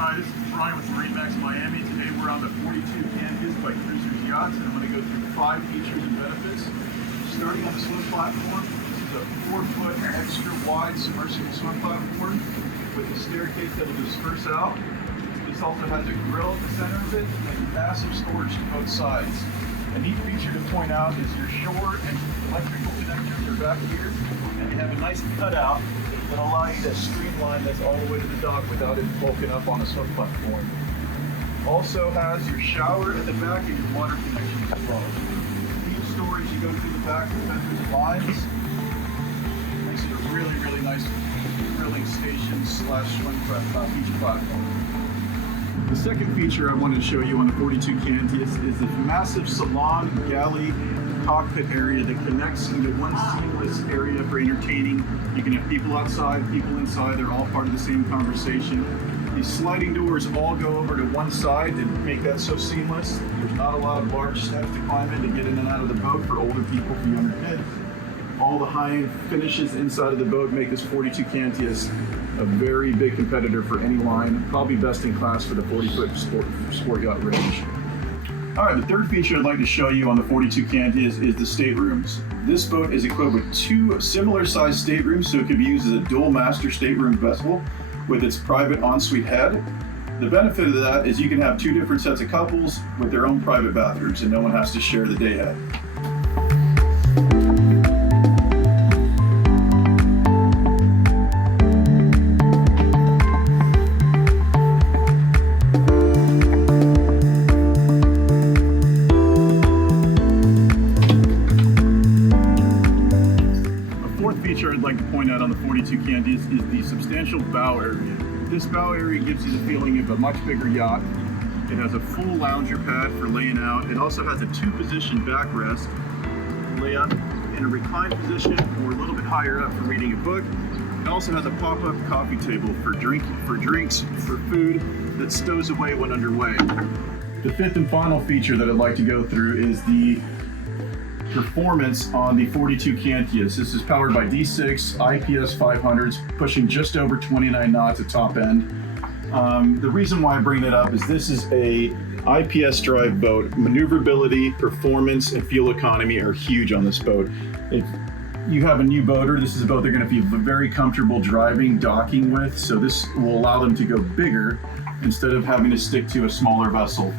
Hi, this is Brian with MarineMax Miami. Today we're on the 42 Cantius by Cruisers Yachts, and I'm going to go through 5 features and benefits. Starting on the swim platform, this is a 4-foot extra wide submersible swim platform with a staircase that will disperse out. This also has a grill at the center of it and massive storage to both sides. A neat feature to point out is your shore and electrical connectors are back here, and you have a nice cutout that'll allow you to streamline this all the way to the dock without it bulking up on a swim platform. Also has your shower at the back and your water connections as well. Deep storage, you go through the back with fenders and lines. Makes it a really, really nice grilling station slash beach platform. The second feature I wanted to show you on the 42 Cantius is this massive Salon Galley cockpit area that connects into one seamless area for entertaining. You can have people outside, people inside, they're all part of the same conversation. These sliding doors all go over to one side to make that so seamless. There's not a lot of large steps to climb in to get in and out of the boat for older people, for younger kids. All the high-end finishes inside of the boat make this 42 Cantius a very big competitor for any line, probably best in class for the 40-foot sport yacht range. All right, the third feature I'd like to show you on the 42 Cantius is the staterooms. This boat is equipped with 2 similar-sized staterooms, so it can be used as a dual master stateroom vessel with its private ensuite head. The benefit of that is you can have 2 different sets of couples with their own private bathrooms, and no one has to share the day head. Feature I'd like to point out on the 42 Cantius is the substantial bow area. This bow area gives you the feeling of a much bigger yacht. It has a full lounger pad for laying out. It also has a 2-position backrest, lay up in a reclined position or a little bit higher up for reading a book. It also has a pop-up coffee table for drinks, for food that stows away when underway. The 5th and final feature that I'd like to go through is the performance on the 42 Cantius. This is powered by D6 IPS 500s, pushing just over 29 knots at top end. The reason why I bring that up is this is a IPS drive boat. Maneuverability, performance, and fuel economy are huge on this boat. If you have a new boater, this is a boat they're going to be very comfortable driving, docking with, so this will allow them to go bigger instead of having to stick to a smaller vessel.